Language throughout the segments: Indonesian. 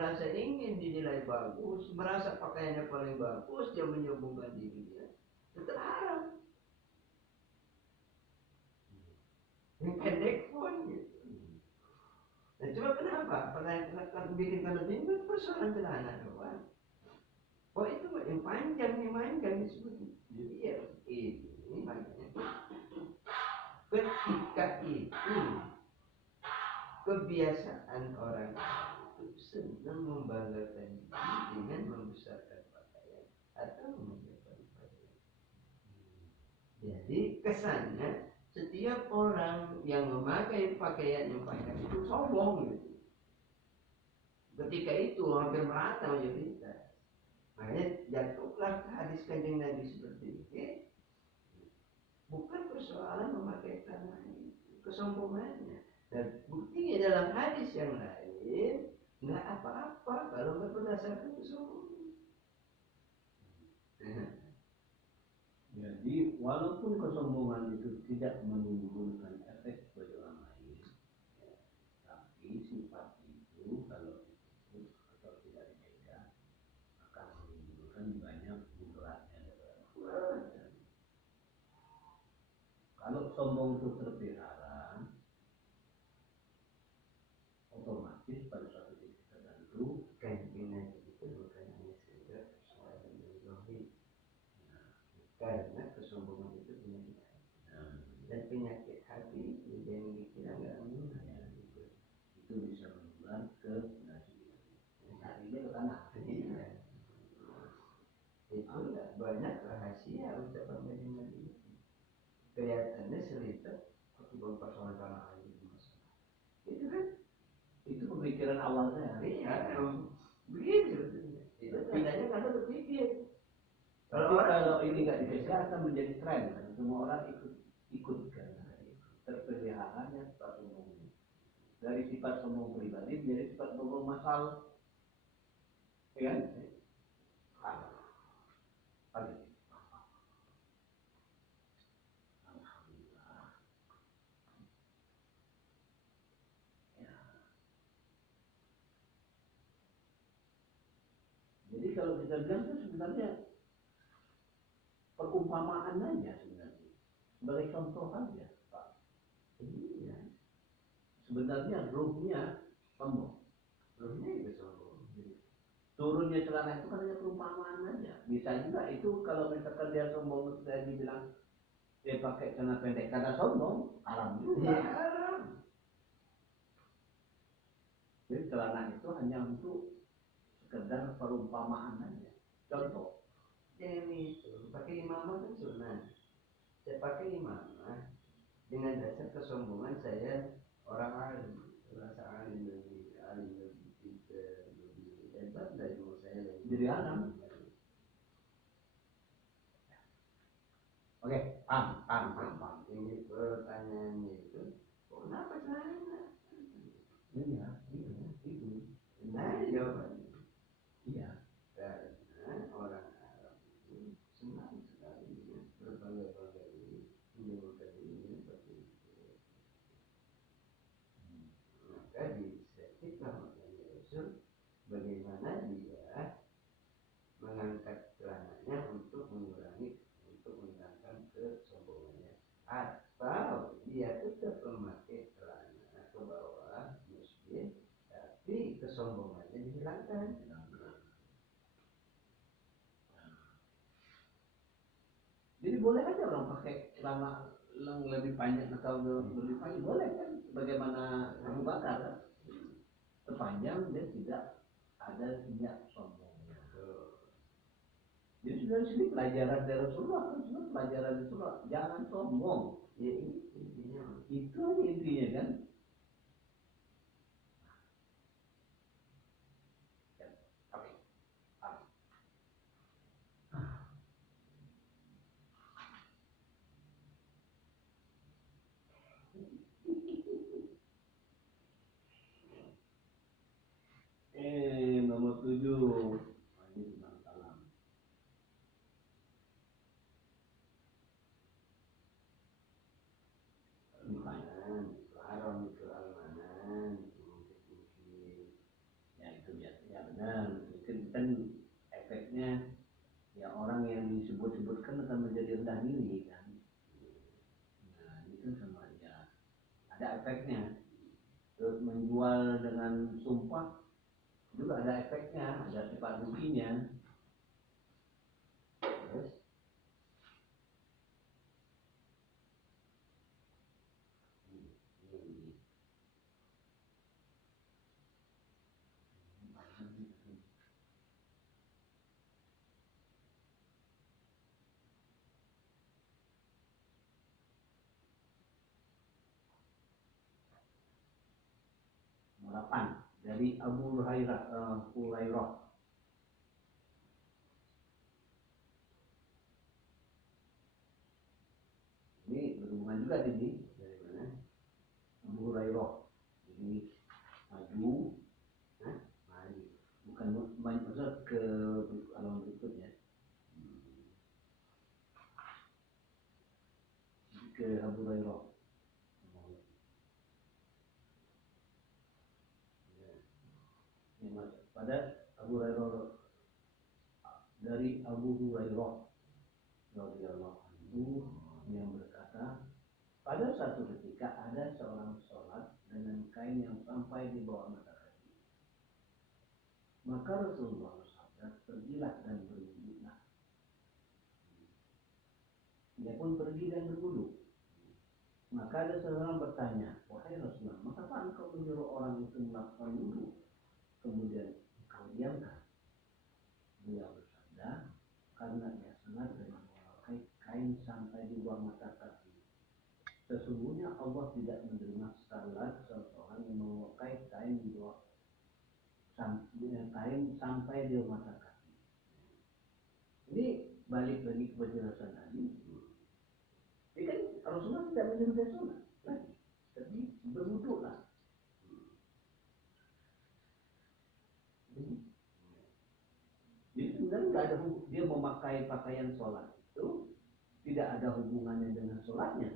merasa ingin dinilai bagus, merasa pakaiannya paling bagus, dia menyombongkan dirinya, tetap haram. Yang pendek pun gitu. Nah, cuma kenapa? Kalau bikin konten ini kan persoalan celana doang. Oh itu yang panjang disebut. Iya, ini makanya. Ketika itu kebiasaan orang itu senang membanggakan diri dengan membesarkan pakaian atau menjauhkan pakaian. Jadi kesannya setiap orang yang memakai pakaian yang panjang itu sombong gitu. Ketika itu hampir merata mayoritas. Makanya jatuhlah hadis Kanjeng Nabi seperti ini. Bukan persoalan memakai celana itu, kesombongannya. Dan buktinya dalam hadis yang lain nggak apa-apa kalau nggak berdasarkan kesombongan. Jadi walaupun kesombongan itu tidak menimbulkan efek bagi orang lain, ya, tapi sifat itu kalau disebut atau tidak dijaga akan menimbulkan banyak mudaratnya. Kalau sombong itu terpelihara, otomatis pada suatu titik tertentu Kanjeng itu bukan hanya sekedar persoalan zahir. Karena kesombongan itu penyakit hati. Dan penyakit hati yang dikira nggak mengenal. Itu bisa menular ke nasihat. Hatinya ke tanah. Iya. Itu banyak rahasia ucapan Kanjeng Nabi. Kelihatannya selita akibat persoalan tanah air itu masalah. Itu kan? Itu pemikiran awal saya. Iya, begitu. Itu tandanya karena berpikir. Kalau ini nggak dijaga akan menjadi tren kan, semua orang ikutkan. Terpeliharanya sifat sombongnya. Dari sifat sombong pribadi menjadi sifat sombong masal, ya kan? Alhamdulillah. Ya. Jadi kalau kita bilang itu sebenarnya perumpamaan aja sebenarnya, sebagai contoh aja, Pak. Iya. Sebenarnya ruhnya sombong. Ruhnya itu sombong. Turunnya celana itu kan hanya perumpamaan aja. Bisa juga itu kalau misalkan dia sombong, saya dibilang dia pakai celana pendek karena sombong, haram juga. Iya, haram. Jadi celana itu hanya untuk sekedar perumpamaan aja. Contoh. Ini itu pakai imamah kan sunnah. Saya pakai imamah dengan dasar kesombongan saya orang alim, rasa alim lebih pintar, lebih hebat dari saya lebih. Jadi alam. Oke, paham. Ini pertanyaannya itu, kenapa celana? Iya, itu. Nah, jawabannya. Iya. Karena orang Arab itu senang sekali dengan berbangga-bangga ini, menyebutkan dirinya seperti itu. Maka disetiplah makanya Rasul bagaimana dia mengangkat celananya untuk menghilangkan kesombongannya, atau dia tetap memakai celana ke bawah muslim tapi kesombongannya dihilangkan. Jadi boleh aja orang pakai celana yang lebih panjang atau lebih panjang, boleh kan? Bagaimana Abu Bakar kan? Sepanjang dia tidak ada niat sombongnya. Jadi dari sini pelajaran dari Rasulullah kan, semua pelajaran Rasulullah, jangan sombong. Ya ini intinya. Itu aja intinya kan. Nomor 7. Ini tentang salam. Haram itu biasa ya benar itu kan efeknya ya orang yang disebut-sebutkan akan menjadi rendah diri kan. Nah itu sama aja ada efeknya. Terus menjual dengan sumpah juga ada efeknya, ada sifat ruginya. Terus Murapan dari Abu Hurairah. Ini berhubungan juga ini dari mana? Abu Hurairah. Jadi maju, mari. Bukan maksud ke alam berikutnya. Ke Abu Hurairah. Pada Abu Hurairah dari Abu Hurairah radhiyallahu anhu yang berkata, pada suatu ketika ada seorang sholat dengan kain yang sampai di bawah mata kaki. Maka Rasulullah bersabda, pergilah dan berwudulah. Dia pun pergi dan berwudu. Maka ada seorang bertanya, wahai Rasulullah, mengapa engkau menyuruh orang itu melakukan wudu? Kemudian engkau diamkan. Beliau bersabda, karena ia sengaja dengan memakai kain sampai di bawah mata kaki. Sesungguhnya Allah tidak menerima salat seseorang yang memakai kain di bawah kain sampai di bawah mata kaki. Ini balik lagi ke penjelasan tadi. Ini kan Rasulullah tidak menyuruh dia sholat lagi, tapi berwudu lah. Jadi sebenarnya nggak ada dia memakai pakaian sholat itu tidak ada hubungannya dengan sholatnya.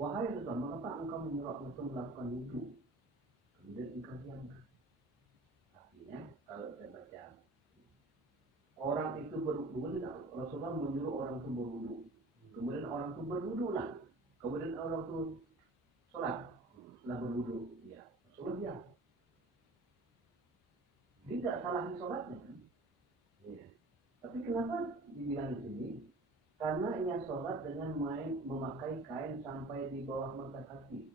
Wahai Rasulullah, mengapa engkau menyuruh untuk melakukan wudu? Kemudian engkau diamkan. Artinya kalau saya baca orang itu berwudu, Rasulullah menyuruh orang itu berwudu. Kemudian orang itu berwudu lah. Kemudian orang itu sholat setelah berwudu. Ya, Rasulullah diam. Dia tidak salah di sholatnya kan? Ya. Tapi kenapa dibilang di sini? Karena ia sholat dengan memakai kain sampai di bawah mata kaki.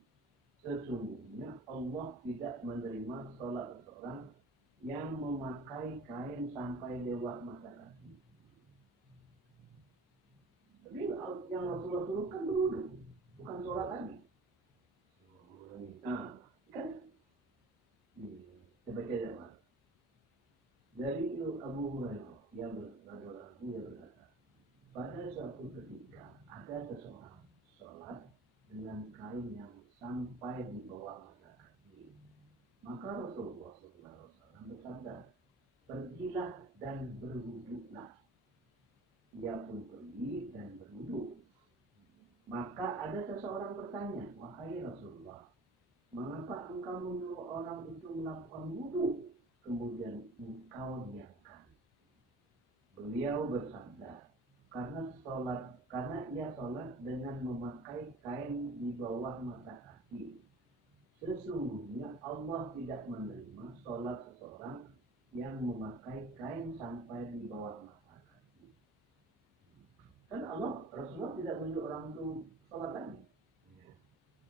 Sesungguhnya Allah tidak menerima sholat seseorang yang memakai kain sampai di bawah mata kaki. Tapi yang Rasulullah suruh kan berwudu, bukan sholat lagi. Nah, kan? Saya baca ya, dari Abu Hurairah yang berkata, pada suatu ketika ada seseorang sholat dengan kain yang sampai di bawah mata kaki. Maka Rasulullah SAW bersabda, pergilah dan berwudulah. Ia pun pergi dan berwudu. Maka ada seseorang bertanya, wahai Rasulullah, mengapa engkau menyuruh orang itu melakukan wudu? Kemudian engkau diamkan. Beliau bersabda, karena ia sholat dengan memakai kain di bawah mata kaki. Sesungguhnya Allah tidak menerima sholat seseorang yang memakai kain sampai di bawah mata kaki. Kan Rasulullah tidak menyuruh orang itu sholat lagi.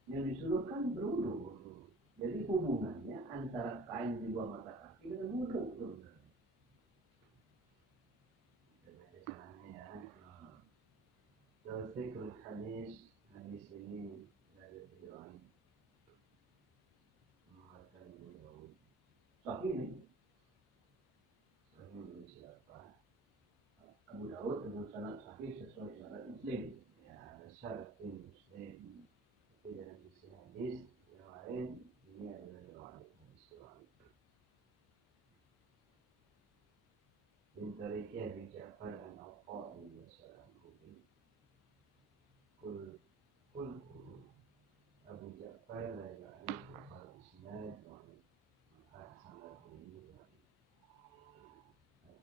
Yang disuruh kan berwudu. Jadi hubungannya antara kain di bawah mata kaki dengan wudu. Fikul hadis ini dari Fir'aun mengatakan Abu Daud. Sahih ini. Sahih siapa? Abu Daud dengan sanad sahih sesuai syarat Muslim. Ya, ada syarat Muslim. Tapi dalam sisi hadis yang lain ini adalah riwayat hadis Fir'aun. طريق أبي جعفر عن عطاء يسأل عنه قل أبو جعفر لا يعرف الإسناد وعن أحسن الدليل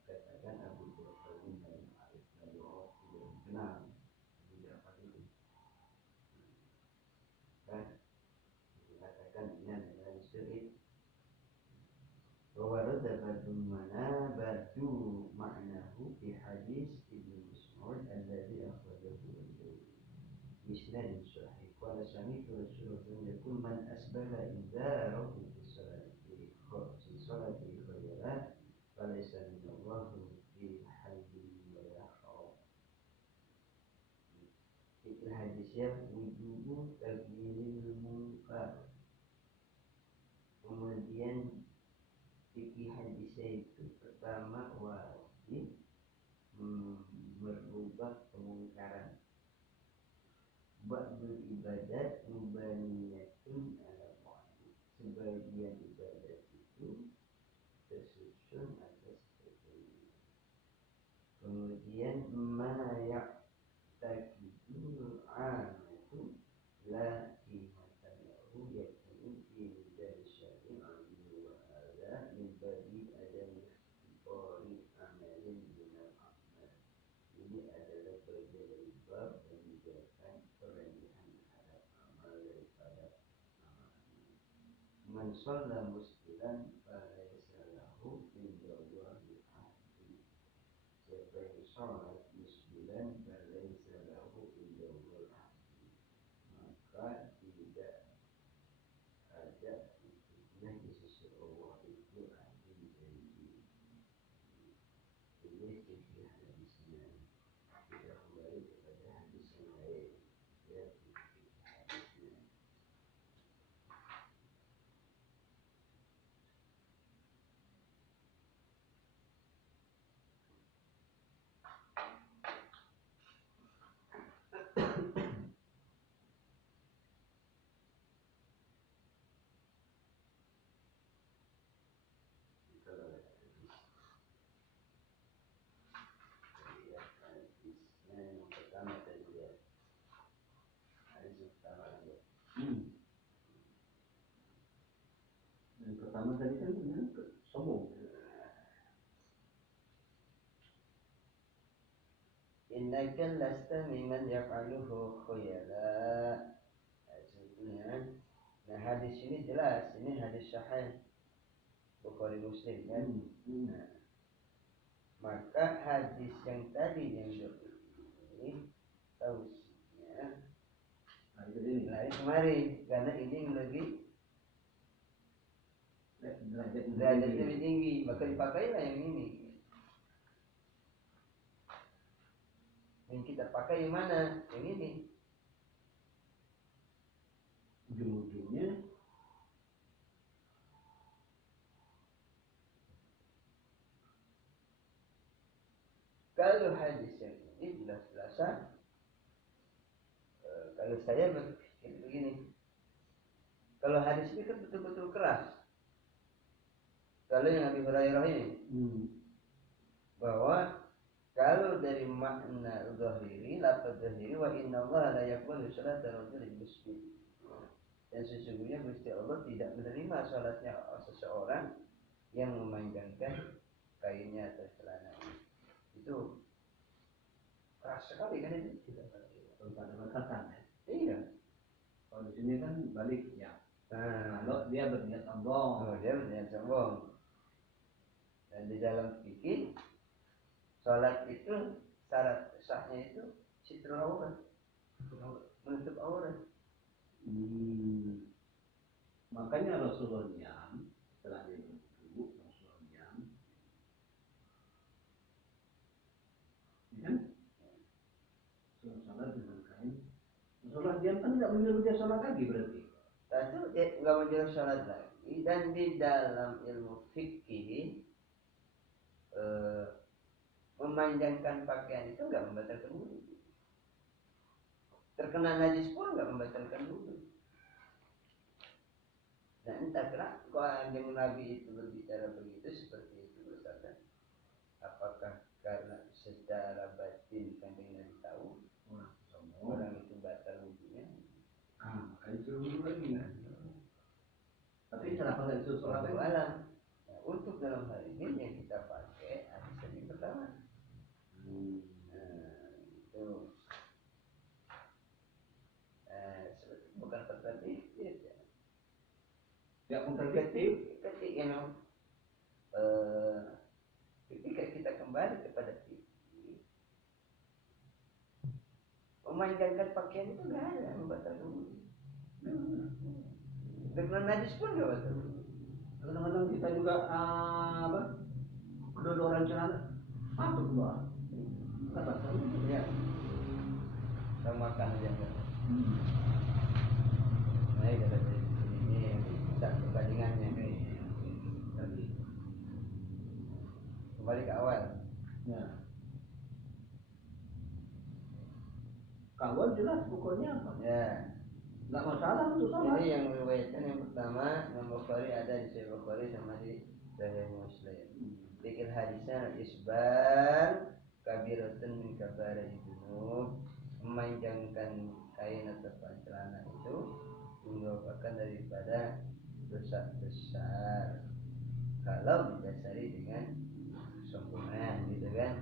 katakan Abu Ja'far ini dari Arif dari orang yang kenal Abu Ja'far ini kan dikatakan ini adalah syirik bahwa badu mana badu maknahu fi hadis Ibnu Mas'ud alladhi akhrajahu Isnad sahih qala sami'tu Rasulullah yaqul man asbala izarahu fi salati khairan falaysa minallahu fi hayyin wa yahram. Itu hadisnya wujubu tagyiril munkar. Kemudian fikih hadisnya itu pertama wajib merubah kemungkaran. Ba'dul ibadat mubaniyatun ala wajib. Sebagian ibadat itu tersusun atas ketentuan. Kemudian ma ya'taqidul amatu la qimata lahu yakunu fi dari syari'in wa hadha min babi adam ikhtifari amalin minal amal. Ini adalah bagian dari bab yang menjelaskan perbedaan terhadap amal daripada amal. Man shalla musbilan falaysa lahu indallahi ahdi. Siapa yang sholat musbilan falaysa lahu indallahi ahdi, maka tidak ada untuknya di sisi Allah itu ahdi janji. Ini fikih hadisnya. Kita kembali kepada hadis yang lain. Ya, fikih hadisnya. Yang pertama tadi ya, hadis pertama ya. Yang pertama tadi kan sombong. Innaka lasta mimman yaf'aluhu khuyala. Sebetulnya, nah hadis ini jelas, ini hadis sahih Bukhari Muslim kan. Nah, maka hadis yang tadi yang ini tausiahnya lari kemari karena ini lebih derajat lebih tinggi, maka dipakailah yang ini. Yang kita pakai yang mana? Yang ini. Ujung-ujungnya kalau hadis yang ini jelas-jelasan, kalau saya berpikir begini, kalau hadis ini kan betul-betul keras. Kalau yang Abi Hurairah ini, bahwa kalau dari makna zahiri, lafaz zahiri, wa inna Allah la yaqbalu salata rajulin muslim. Dan sesungguhnya Gusti Allah tidak menerima salatnya seseorang yang memanjangkan kainnya atau celananya. Itu keras sekali kan itu? Kalau pada batasan ya. Iya. Kalau di sini kan balik ya. Nah, Kalau dia berniat sombong. oh, dia berniat sombong. Dan di dalam fikih salat itu syarat sahnya itu sitrul aurat, menutup aurat. Makanya Rasulullah nyam setelah dia berwudu, Rasulullah nyam, kan? Sholat dengan kain. Rasulullah diam kan nggak menyuruh dia sholat lagi berarti. Itu nggak menyuruh sholat lagi. Dan di dalam ilmu fikih memanjangkan pakaian itu nggak membatalkan wudu. Terkena najis pun nggak membatalkan wudu. Nah entah kenapa kalau Nabi itu berbicara begitu seperti itu, bersabda, apakah kembali kepada fikih. Memanjangkan pakaian itu nggak ada yang membatalkan wudhu. Dengan najis pun nggak batal. Kadang-kadang kita juga kedodoran celana masuk ke bawah. Nggak batal. Ya, kita makan aja enggak. Nah, ini dari sini ini tak perbandingannya. Tadi kembali ke awal. Ya. Kawan jelas pokoknya apa? Ya. Nggak masalah untuk sholat. Ini yang meriwayatkan yang pertama Imam Bukhari, ada di Sahih Bukhari sama di Sahih Muslim. Dikir hadisnya isbal kabiratun min kabairil dzunub, memanjangkan kain atau celana itu merupakan daripada dosa besar kalau didasari dengan sombongan, gitu kan.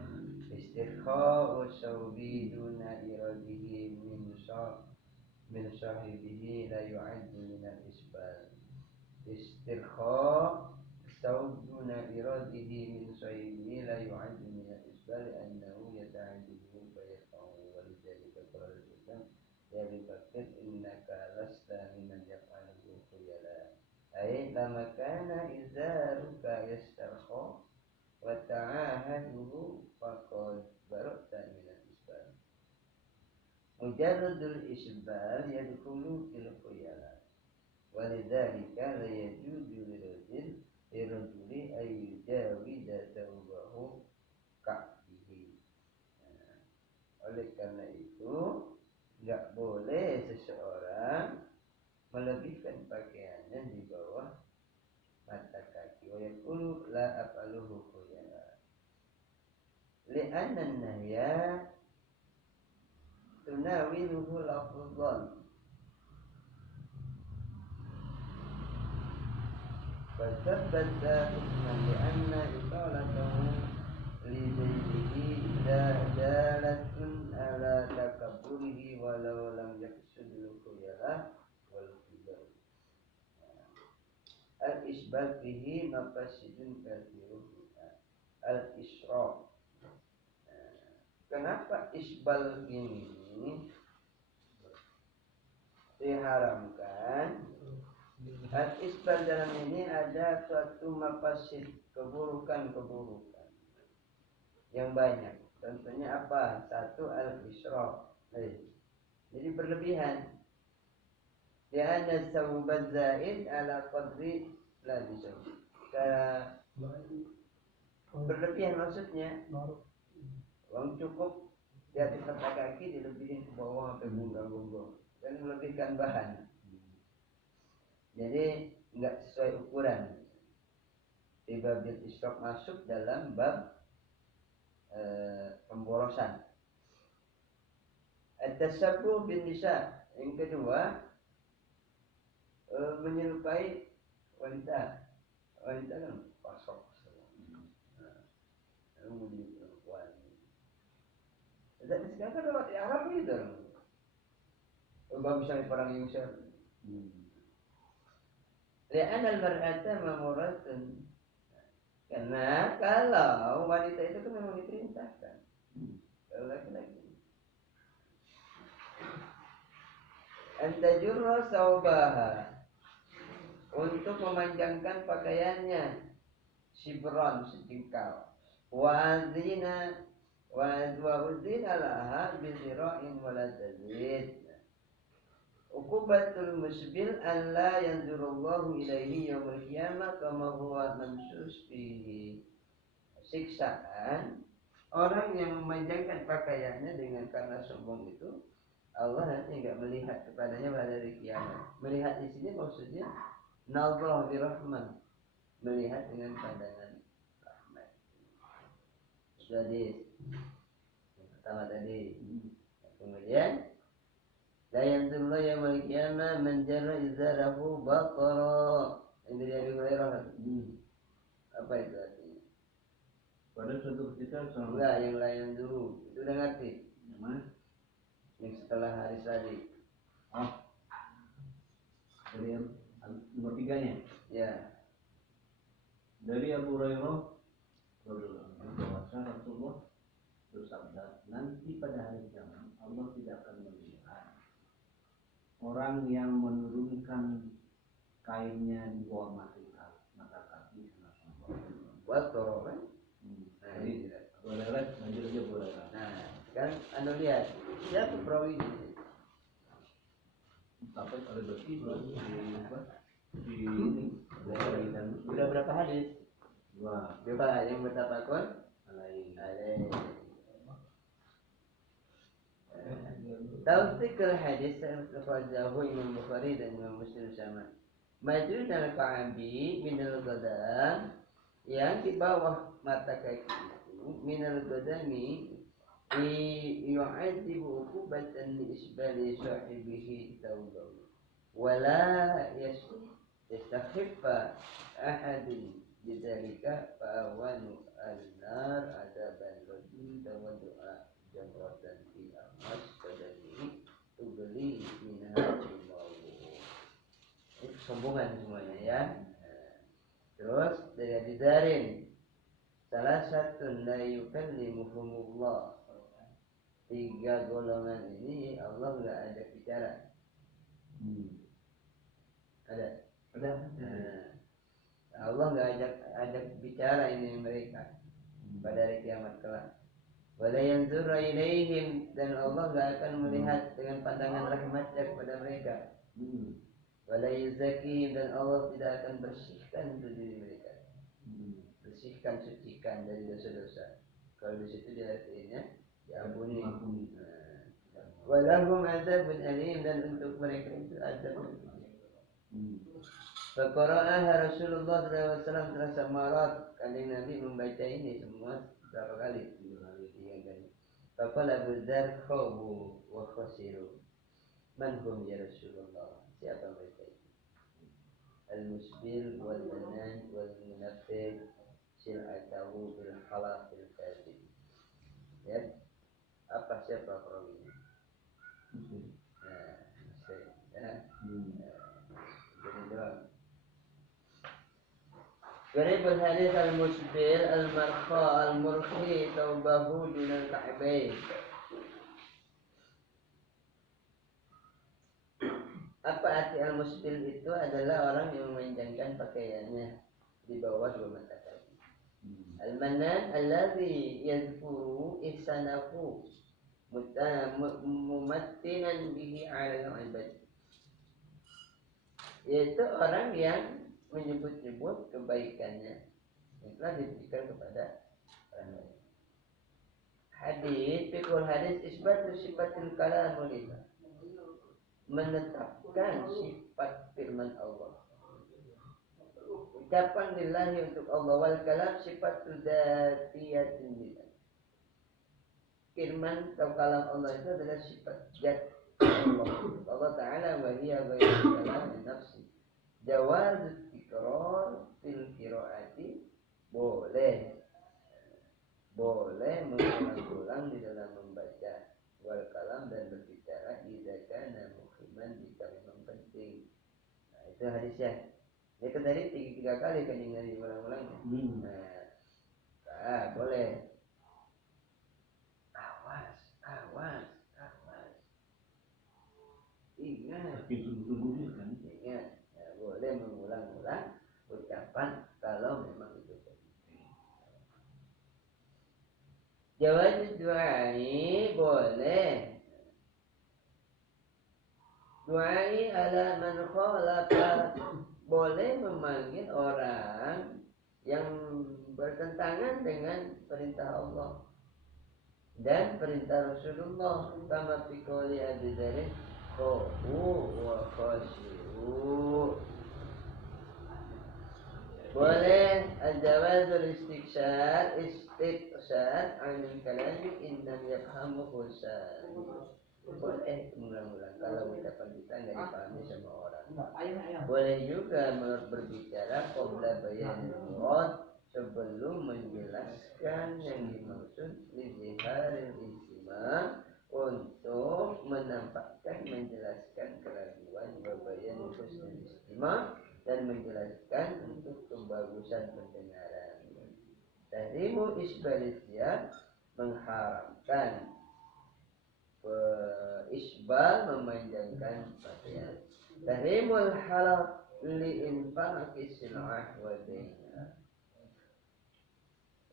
Istirkha'u sawbi duna iradihi min sahibihi la yu'addu min al-isbal. Istirkha saub duna iradihi min sahibihi la yu'addu min al-isbal annahu yata'addu fa yaqa'u wa lidzalika qala al-islam ya bifakir innaka lasta mimman yaf'alu khuyala ay lama kana izaruka yastarkha wa ta'ahaduhu faqad bara'ta min al-isbal. Mujarradul isbal yadkhulu fil khuyala walidzalika la yajuzu lirajuli ay yujawiza thawbahu ka'bihi. Oleh karena itu enggak boleh seseorang melebihkan pakaiannya di bawah mata kaki. Wa yaqulu la afaluhu khuyala li'anna an-nahya tunawiluhu lafzan fatabata hukman li'anna iqalatahu li zaydihi dalatun ala takabburihi walau lam yaksudul khuyala wal kibar. Al-isbal fihi mafasidun kathirun. Al-isra. Kenapa isbal ini diharamkan? Al-isbal dalam ini ada suatu mafasid, keburukan-keburukan yang banyak. Contohnya apa? Satu, al-isra. Jadi berlebihan. Ya anna sawbaz zaid ala qadri la bisa. Berlebihan maksudnya uang cukup di atas mata kaki dilebihin ke bawah sampai gunggang-gunggung dan melebihkan bahan. Jadi enggak sesuai ukuran. Babil isyraf masuk dalam bab pemborosan. At-tasabbuh bin nisa. Yang kedua, menyerupai wanita. Wanita kan pasok. Kemudian perempuan. Dan sekarang kan orang Arab gitu. Kalau misalnya perang Yusuf. Li'an al-mar'ata mamuratun. Karena kalau wanita itu kan memang diperintahkan. Kalau laki-laki. Antajurra sawbaha. Untuk memanjangkan pakaiannya. Shibran, sejengkal. Wa'adzina laha bizira'in wala tazid. Uqubatul musbil an la yanzurullahu ilaihi yawmal qiyamah kama huwa mansus fihi. Siksaan orang yang memanjangkan pakaiannya dengan karena sombong itu, Allah nanti enggak melihat kepadanya pada hari kiamat. Melihat di sini maksudnya nazar bi rahman, melihat dengan pandangan rahmat. Jadi yang pertama tadi. Kemudian la yanzurullahu yawmal qiyamah man jarra izarahu baqara. Ini dari Abu Hurairah. Apa itu artinya? Pada suatu ketika enggak, yang layan dulu. Itu udah ngerti? Yang mana? Yang setelah hari tadi. Dari yang nomor 3-nya. Ya. Dari Abu Hurairah bahwa bersabda, nanti pada hari kiamat Allah tidak akan melihat orang yang menurunkan kainnya di bawah mata kaki sama. Wato kan? Jadi boleh lanjut aja boleh. Nah, sekarang anda lihat siapa perawi ini? Tapi ada dosi di ini dan Udah berapa hadis? dua Coba yang bertafakun lain. Taufikul hadis akhrajahu Imam Bukhari dan Imam Muslim sama. Maju dan Ka'bi minal qadam yang di bawah mata kaki itu minal qadami yu'adzibu uqubatan li isbali sahibihi tawbah wala yastakhiffa ahadin bidzalika fa awanu an-nar adaban rajul tawaddu'a jamratan fi amas qadami tubli minha al-mawu. Itu kesombongan semuanya ya. Terus dari Darin salah satu la yukallimuhumullah. 3 golongan ini Allah enggak ajak bicara. Ada. Allah enggak ajak bicara ini mereka pada hari kiamat kelak. Wala yanzuru ilaihim, dan Allah enggak akan melihat dengan pandangan rahmatnya kepada mereka. Wala yuzakihim, dan Allah tidak akan bersihkan diri mereka. Bersihkan, sucikan dari dosa-dosa. Kalau di situ diartinya diampuni. Walahum azabun alim, dan untuk mereka itu azab. Faqara'aha Rasulullah SAW terasa marat. Kanjeng Nabi membaca ini semua berapa kali? 3 kali. Faqala Abu Dzar khabu wa khasiru. Man hum ya Rasulullah? Siapa mereka itu? Al-musbil wal manan wal munafiq sil'atahu bil halal bil kadhib. Ya. Apa siapa perawinya? Garibul hadis al-musbil al-markha al-murhi taubahu dunal ka'bain. Apa arti al-musbil itu? Adalah orang yang memanjangkan pakaiannya di bawah 2 mata kaki. Al-manan alladhi yadhkuru ihsanahu mumattinan bihi 'ala al-ibad. Yaitu orang yang menyebut-nyebut kebaikannya yang telah diberikan kepada orang lain. Hadis, fikul hadis isbatu sifatul kalam lillah, menetapkan sifat firman Allah. Ucapan lillahi untuk Allah, wal kalam sifatul dzatiyatin lillah. Firman atau kalam Allah itu adalah sifat zat Allah. Allah Ta'ala wa hiya ghairu kalam nafsi. Jawaz ikrar fil qiraati, boleh mengulang-ulang di dalam membaca wal kalam dan berbicara idza kana muhimman jika memang penting. Nah, itu hadisnya. Itu tadi 3 kali kan yang dari ulang-ulangnya. Boleh. Awas. Ingat. Sungguh-sungguh kan. Ingat. Boleh mengulang-ulang ucapan kalau memang itu penting. Jawab du'ai boleh. Du'ai ala man khalafa, boleh memanggil orang yang bertentangan dengan perintah Allah dan perintah Rasulullah, kama fi qouli Abi Dzar khafu wa khashiru. Boleh al-jawazul istiqsar anil kalami innam yafhamuhu sami. Boleh mengulang-ulang kalau ucapan kita nggak dipahami sama orang. Boleh juga berbicara qabla bayanil murad, sebelum menjelaskan yang dimaksud liziharil istimah, untuk menjelaskan keraguan babayan husnul istimah, dan menjelaskan untuk kebagusan pendengaran. Tahrimu isbalithiyah, mengharamkan isbal memanjangkan pakaian. Tahrimul halal li infaqi sil'ah wa dainah.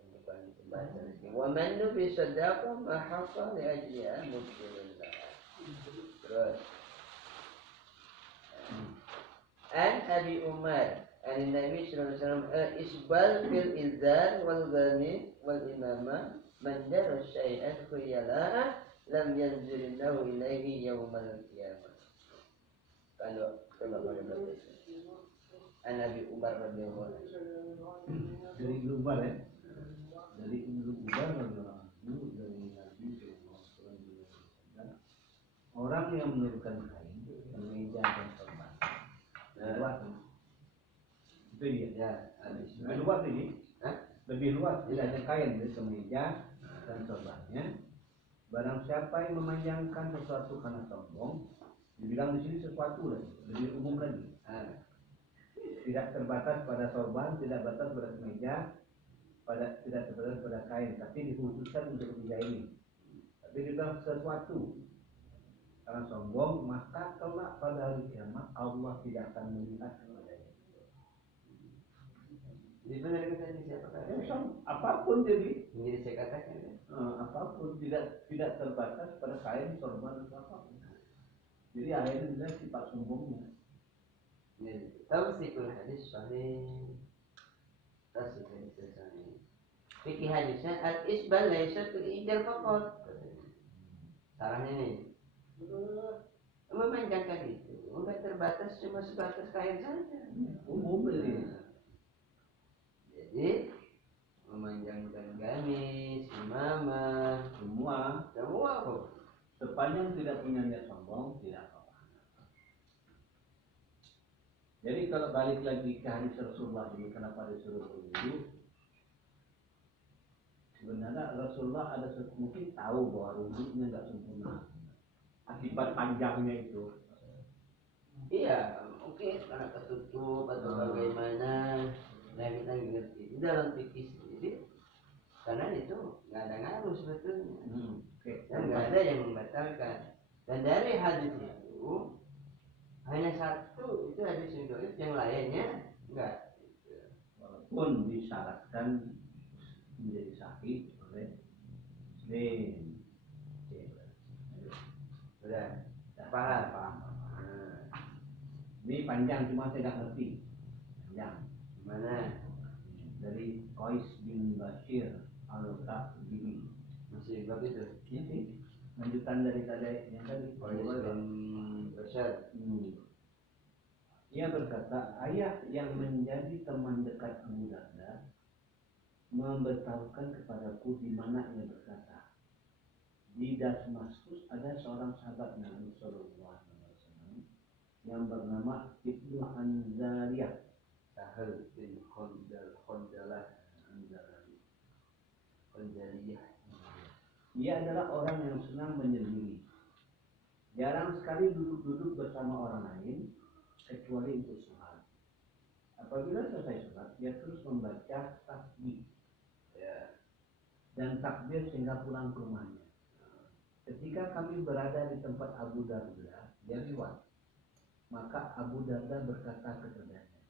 Bukan pembahasan ini. Wa man nufi sadaqah ma haqa li ajliha mubtilillah. Terus. An Abi Umar an Nabi sallallahu alaihi wasallam isbal fil izar wal ghani wal imamah man dara syai'an khuyala lam yanzilillahu ilaihi yaumal qiyamah. Kalau pada baca An Nabi Umar radhiyallahu anhu. Dari Ibnu Umar ya. Dari Ibnu Umar radhiyallahu anhu dari Nabi sallallahu alaihi wasallam. Orang yang menurunkan kain, kemeja dan sorban. Luas. Itu dia. Ya, habis. Lebih luas ini. Lebih luas. Tidak hanya kain, dari kemeja dan sorbannya. Barang siapa yang memanjangkan sesuatu karena sombong, dibilang di sini sesuatu lagi, lebih umum lagi. Tidak terbatas pada sorban, tidak terbatas pada kemeja, tidak terbatas pada kain, tapi dikhususkan untuk ketiga ini. Tapi dibilang sesuatu karena sombong, maka kelak pada hari kiamat Allah tidak akan melihat kepadanya. Jadi benar kata siapa kata? Apapun jadi. Jadi saya katakan ya. Apapun tidak terbatas pada kain, sorban, atau apapun. Jadi akhirnya dia sifat sombongnya. Tawsikul hadis sahih. Tawsik hadis sahih. Fikih hadisnya al-isbal laisa fil ijal faqat. Sarahnya nih. Memanjangkan itu enggak terbatas cuma sebatas kain saja. Umum ini. Jadi memanjangkan gamis, imamah, semua kok. Sepanjang tidak punya niat sombong, tidak apa-apa. Jadi kalau balik lagi ke hadis Rasulullah ini, kenapa disuruh berwudu? Sebenarnya Rasulullah ada mungkin tahu bahwa wudunya nggak sempurna akibat panjangnya itu. Iya, mungkin karena ketutup atau bagaimana. Nah kita ngerti di dalam fikih sendiri karena itu nggak ada ngaruh sebetulnya. Dan nggak ada yang membatalkan. Dan dari hadis itu hanya satu itu hadis yang dhaif, yang lainnya enggak. Walaupun disyaratkan menjadi sahih oleh Muslim. Sudah paham. Ini panjang cuma saya nggak ngerti. Panjang. Mana? Dari Qais bin Bashir al-Tabi'i. Masih bab itu? Ini lanjutan dari tadi yang tadi. Qais bin Bashir. Ia berkata, ayah yang menjadi teman dekat Abu Darda memberitahukan kepadaku di mana ia berkata, di Damaskus ada seorang sahabat Nabi Sallallahu Alaihi Wasallam yang bernama Ibnu Hanzaliyah. Sahal bin Khonjaliyah. Ia adalah orang yang senang menyendiri. Jarang sekali duduk-duduk bersama orang lain kecuali untuk sholat. Apabila selesai sholat, dia terus membaca tasbih dan takbir sehingga pulang ke rumahnya. Ketika kami berada di tempat Abu Darda, dia lewat. Maka Abu Darda berkata kepadanya,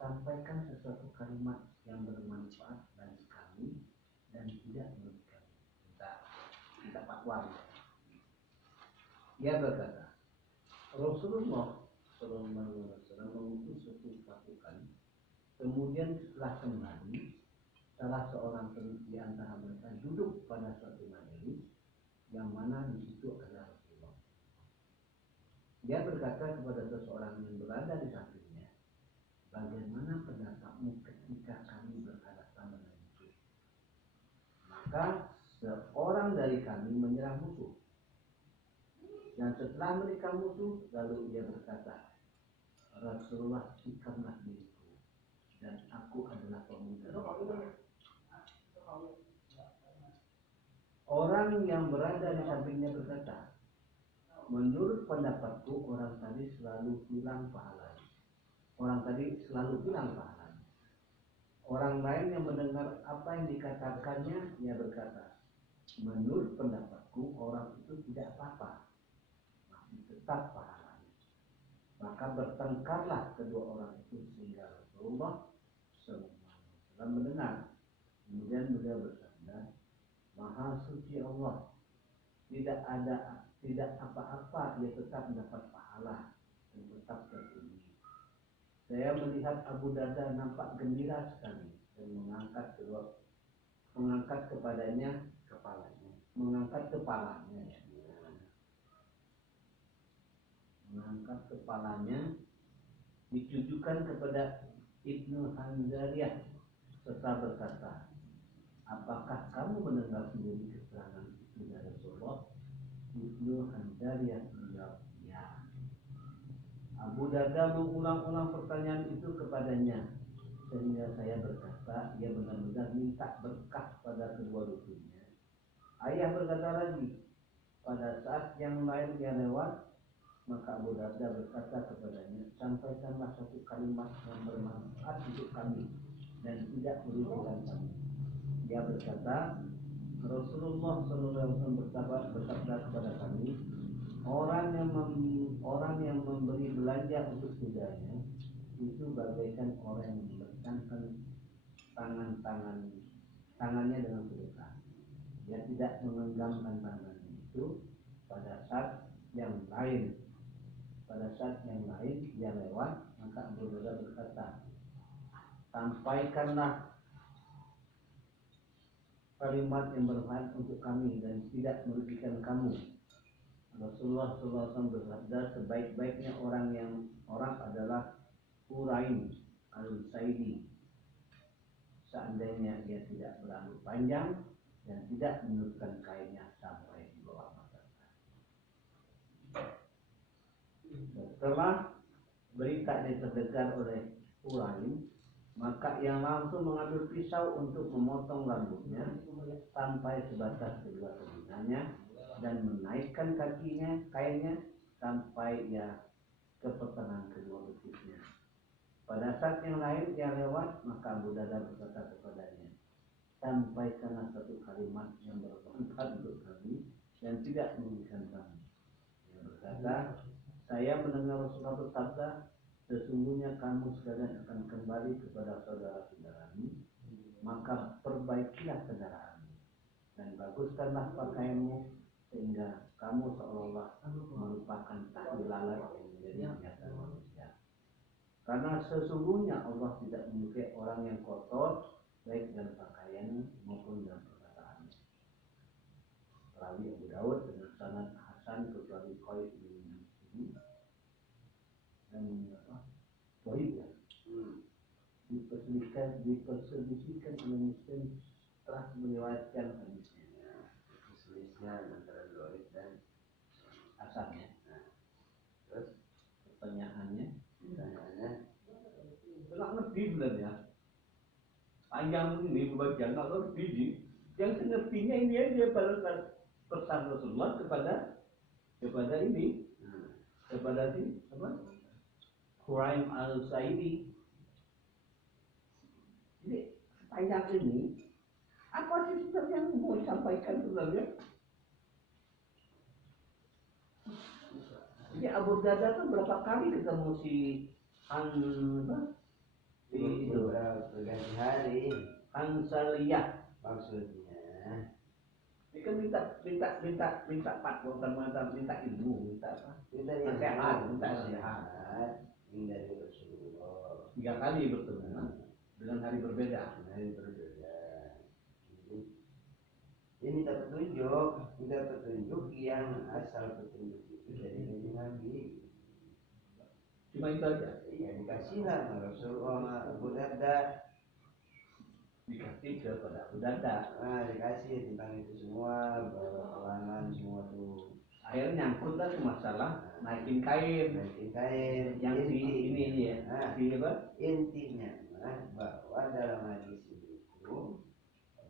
sampaikan sesuatu kalimat yang bermanfaat bagi kami dan tidak merugikan. Kita fatwa. Dia berkata, Rasulullah SAW mengutus 10 pasukan. Kemudian setelah kembali, salah seorang di antara mereka duduk pada suatu majelis yang mana di situ ada Rasulullah. Dia berkata kepada seseorang yang berada di sampingnya, bagaimana pendapatmu ketika kami berhadapan dengan musuh? Maka seorang dari kami menyerang musuh. Dan setelah mereka musuh, lalu dia berkata, Rasulullah ikamlah diriku dan aku adalah pemuda. Orang yang berada di sampingnya berkata, menurut pendapatku orang tadi selalu hilang pahalanya. Orang lain yang mendengar apa yang dikatakannya, ia berkata, menurut pendapatku orang itu tidak apa-apa, masih tetap pahalanya. Maka bertengkarlah kedua orang itu sehingga Rasulullah SAW mendengar. Kemudian beliau bersabda, Maha suci Allah, tidak apa-apa, ia tetap mendapat pahala dan tetap terpuji. Saya melihat Abu Darda nampak gembira sekali dan mengangkat kepadanya kepalanya, mengangkat kepalanya, ditujukan kepada Ibnu Hanzaliyah serta berkata, apakah kamu mendengar sendiri keterangan itu dari Rasulullah? Ibnu Hanzaliyah menjawab, ya. Abu Darda mengulang-ulang pertanyaan itu kepadanya sehingga saya berkata, ia benar-benar minta berkah pada kedua dukunya. Ayah berkata lagi, pada saat yang lain ia lewat, maka Abu Darda berkata kepadanya, sampaikanlah satu kalimat yang bermanfaat untuk kami dan tidak merugikan kami. Dia berkata, Rasulullah SAW bersabda kepada kami, orang yang memberi belanja untuk kudanya itu bagaikan orang yang membentangkan tangannya dengan sedekah. Dia tidak menggenggamkan tangannya itu pada saat yang lain. Pada saat yang lain dia lewat, maka Abu Darda berkata, sampaikanlah kalimat yang bermanfaat untuk kami dan tidak merugikan kamu. Rasulullah SAW bersabda, sebaik-baiknya orang adalah Huraim al-Saidi. Seandainya dia tidak berambut panjang dan tidak menurunkan kainnya sampai di bawah mata. Setelah berita ini terdengar oleh Huraim, maka ia langsung mengambil pisau untuk memotong rambutnya sampai sebatas kedua telinganya dan menaikkan kainnya sampai ia ke pertengahan kedua betisnya. Pada saat yang lain ia lewat, maka Abu Darda berkata kepadanya, sampaikanlah satu kalimat yang bermanfaat untuk kami dan tidak merugikan kami. Ia berkata, saya mendengar Rasulullah bersabda, sesungguhnya kamu sekalian akan kembali kepada saudara-saudaramu, maka perbaikilah kendaraanmu dan baguskanlah pakaianmu sehingga kamu seolah-olah melupakan tahlil lalat yang menjadi kebiasaan manusia. Karena sesungguhnya Allah tidak menyukai orang yang kotor baik dalam pakaian maupun dalam perkataannya. Rawi Abu Daud dengan sanad hasan kecuali Qais bin Muslim dan Qais ya. Diperselisihkan oleh Muslim setelah meriwayatkan hadisnya. Perselisihan antara Qais dan Hasan ya. terus Pertanyaannya nggak ngerti sebenarnya. Panjang ini bagian nggak ngerti. Yang ngertinya ini aja pada pesan Rasulullah kepada ini, kepada si apa? Huraim al-Saidi. Jadi panjang ini apa sih sebenarnya yang mau disampaikan sebenarnya? Jadi Abu Darda tuh berapa kali ketemu si itu berganti hari Hansaliyah maksudnya. ini kan minta fatwa, minta ilmu, minta apa? Minta nasihat dari Rasulullah. 3 kali bertemu dengan hari berbeda. Dia minta petunjuk yang asal petunjuk itu dari Nabi. Cuma itu aja. Ya dikasihlah Rasulullah Abu Darda. Dikasih kepada Abu Darda. Dikasih tentang itu semua, pelangan semua tuh. Akhirnya nyangkutlah ke masalah naikin kain. Yang ini ya. Intinya bahwa dalam hadis itu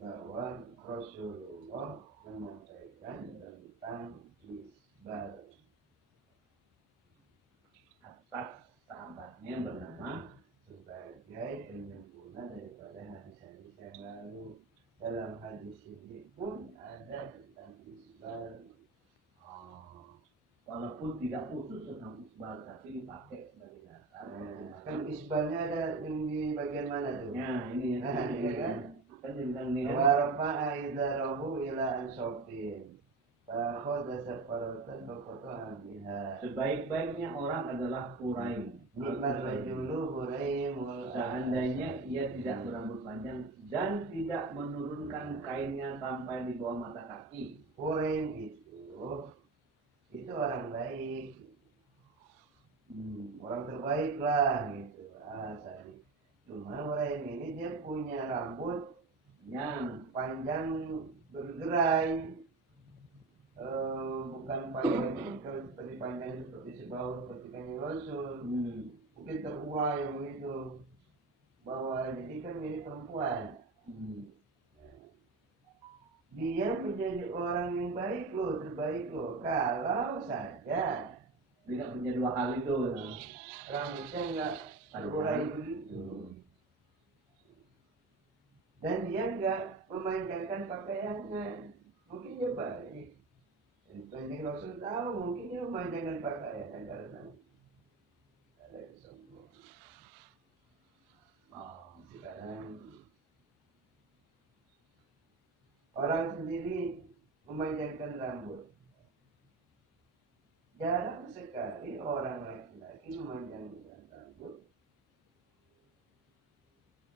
bahwa Rasulullah menyampaikan tentang isbal atas sahabatnya bernama sebagai penyempurna daripada hadis-hadis yang lalu. Dalam hadis ini pun ada walaupun tidak khusus tentang isbal tapi dipakai sebagai dasar. Kan isbalnya ada yang di bagian mana tuh? Ya ini ya. Nah, iya kan? Kan dia bilang nih kan. Warafa'a idzarahu ila ansofin. Fakhadha safaratan faqata'a biha. Sebaik-baiknya orang adalah Huraim. Nikmat rajulu Huraimul. Seandainya ia tidak berambut panjang dan tidak menurunkan kainnya sampai di bawah mata kaki. Huraim itu orang baik, orang terbaik lah gitu. Asali. Cuma Huraim ini dia punya rambut yang panjang bergerai. Bukan panjang kalau seperti panjang seperti sebaut seperti Kanjeng Rasul, mungkin terurai begitu bahwa jadi kan mirip perempuan. Dia menjadi orang yang baik loh, terbaik loh, kalau saja tidak punya dua hal itu, rambutnya nggak terurai begitu, dan dia nggak memanjangkan pakaiannya. Mungkin dia baik. Kanjeng Rasul tahu mungkin dia memanjangkan pakaian karena ada kesombongan. Sekarang orang sendiri memanjangkan rambut. Jarang sekali orang laki-laki memanjangkan rambut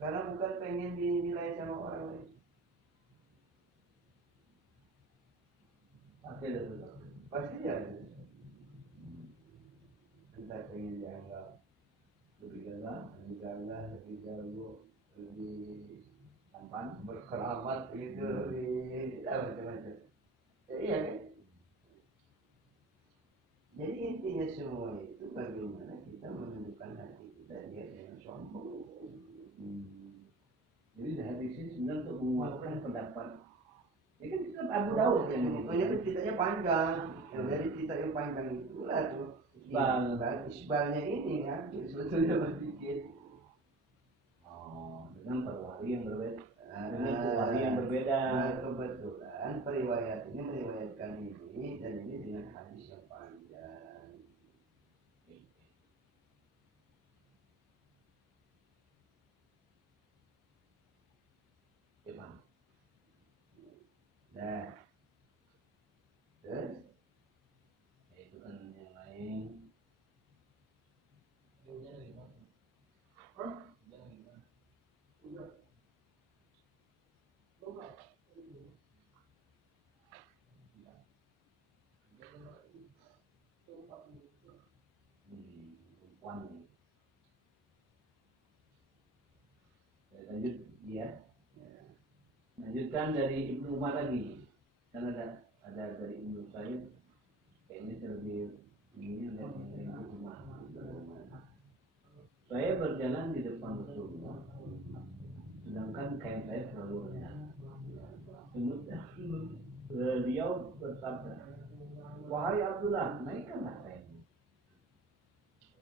karena bukan pengen dinilai sama orang lain. Pasti ya. Entah pengen dianggap lebih gagah, lebih jago, lebih tampan, berkeramat gitu, lebih macam-macam. Ya, iya kan? Jadi intinya semua itu bagaimana kita menundukkan hati kita dia dengan sombong. Jadi hadis ini sebenarnya untuk menguatkan pendapat. Ini kan kitab Abu Daud kan. Pokoknya kan ceritanya panjang. Dari cerita yang panjang itulah tuh isbalnya ini ya, sebetulnya sedikit. Dengan perwali yang berbeda. Dengan perwali yang berbeda. Kebetulan periwayat ini meriwayatkan ini dan ini dengan hadis yang panjang. Nah, terus itu kan yang lain. Perempuan nih. Lanjut ya. Lanjutkan dari Ibnu Umar lagi. Kan ada dari Ibnu Sayyid. Kayaknya lebih ini dari Ibnu Umar. Saya berjalan di depan Rasulullah, sedangkan kain saya terlalu rendah. Kemudian beliau bersabda, "Wahai Abdullah, naikkanlah kainmu."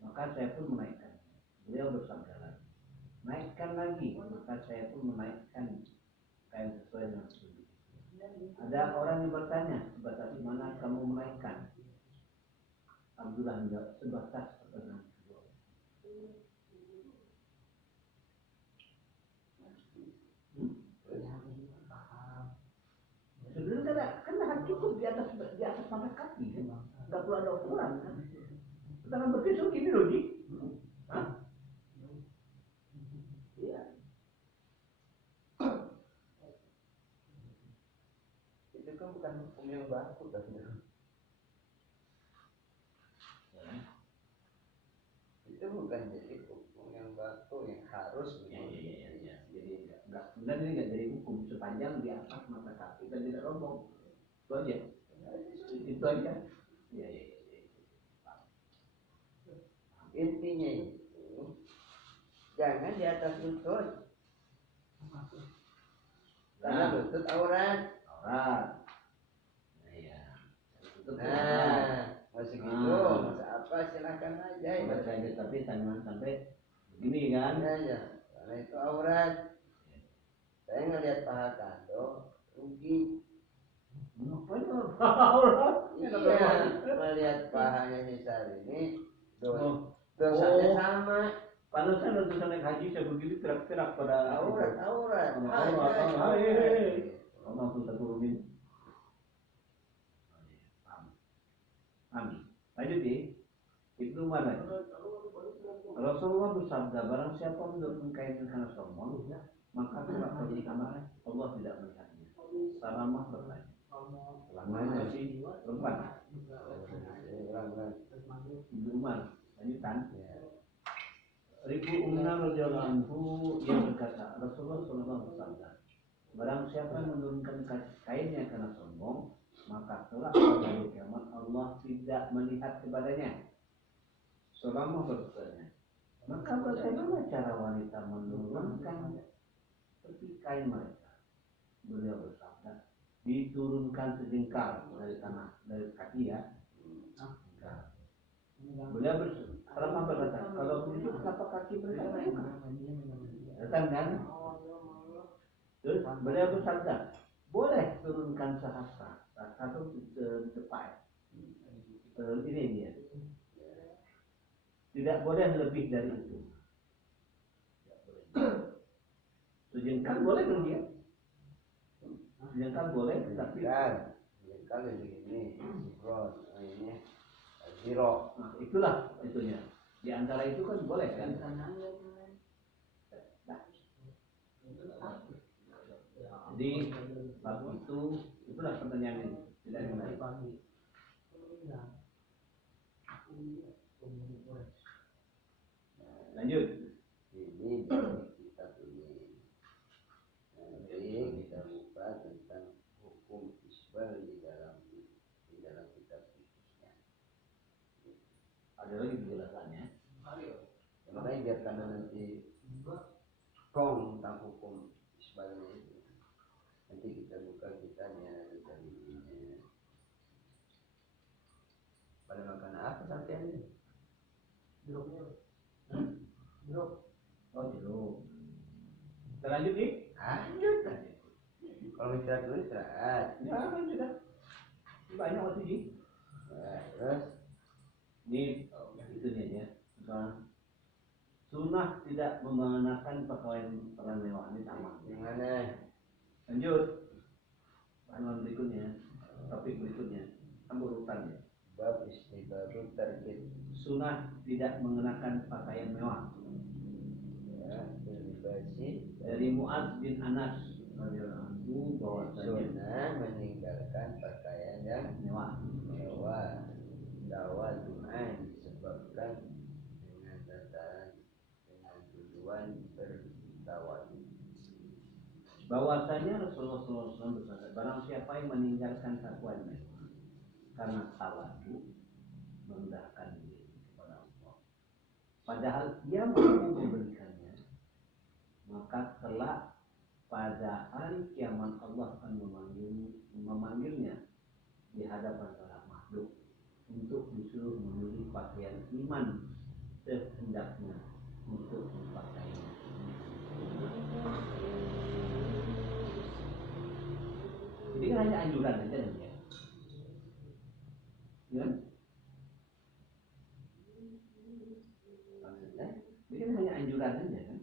Maka saya pun menaikkan. Beliau bersabda lagi, "Naikkan lagi." Maka saya pun menaikkan kain sesuai dengan petunjuk. Ada orang yang bertanya, "Sebatas mana kamu menaikkan?" Abdullah menjawab, "Sebatas pertengahan kedua." Sebenarnya kan cukup di atas mata kaki, kan? Nggak perlu ada ukuran, kan? Tangan bertisuk gini loh, Ji. Iya. Itu kan bukan hukum yang baku kan? Itu bukan jadi hukum yang baku yang harus. Ya. Jadi nggak sebenarnya ini nggak jadi hukum sepanjang di atas mata kaki dan tidak rombong. Itu aja. Itu aja. Ya. Intinya itu jangan di atas lutut. Karena lutut aurat. Masih gitu, masa apa silahkan aja. Tapi sampai begini kan? Ya. Karena itu aurat. Saya ngelihat paha kado, rugi. Ngapain aurat? Iya, melihat pahanya si Syahrini dosanya sama. Panasnya letusan naik haji saya begini terak-terak pada Aurat. langsung saya turunin. Amin. Lanjut ya. Ibnu Umar lagi. Rasulullah bersabda, barang siapa menurunkan kain karena sombong, maka tidak perlu kamar. Allah tidak melihatnya. Salamah bertanya. Lamanya sih perempuan. Ibnu Umar lanjutan. Ribu Umar radhiyallahu anhu yang berkata, Rasulullah SAW bersabda, barang siapa yang menurunkan kainnya karena sombong, maka kelak pada hari kiamat Allah tidak melihat kepadanya. Selama bertanya, maka bagaimana cara wanita menurunkan seperti kain mereka? Beliau bersabda, diturunkan sejengkal dari tanah, dari kaki ya. Beliau berkata, kalau begitu kenapa kaki mereka terbuka? Datang kan? Terus beliau bersabda, boleh turunkan sehasta atau tepat. Ini dia. Tidak boleh lebih dari itu. Sejengkal boleh dong dia. Sejengkal boleh, tapi sejengkal begini, cross, ini zero. Nah, itulah itunya. Di antara itu kan boleh kan? Jadi bab itu itulah pertanyaan ini. Tidak menarik. Lanjut. Ini kita tulis. Nanti kita buka tentang hukum isbal di dalam kitab fikihnya. Ada lagi penjelasannya. Makanya biar karena nanti kong tentang hukum isbalnya itu. Nanti kita buka kitanya dari ini. Pada makan apa sampai ini? Jeruknya. Jeruk. Oh jeruk. Kita lanjut nih. Lanjut. Kalau istirahat dulu istirahat. Ya lanjut dah. Banyak waktu sih. Terus ini itunya ya. Sunnah tidak mengenakan pakaian mewah ini sama. Gimana? Lanjut. Bahan berikutnya. Topik berikutnya. Ambil urutannya. Bab istihbabut tarkib. Sunnah tidak mengenakan pakaian mewah. Ya, berbasi Dari Mu'adz bin Anas radhiyallahu anhu bahwasanya sunnah meninggalkan pakaian yang mewah. Tawadu'an disebabkan dengan tujuan bertawadu. Bahwasanya Rasulullah SAW bersabda, barang siapa yang meninggalkan takwanya karena tawadu, merendahkan diri kepada Allah, padahal ia mampu memberikannya, maka kelak pada hari kiamat Allah akan memanggilnya di hadapan para makhluk untuk disuruh memilih pakaian iman sehendaknya untuk dipakainya. Jadi kan hanya anjuran aja kan ya. Ya? Maksudnya Ini kan hanya anjuran aja kan.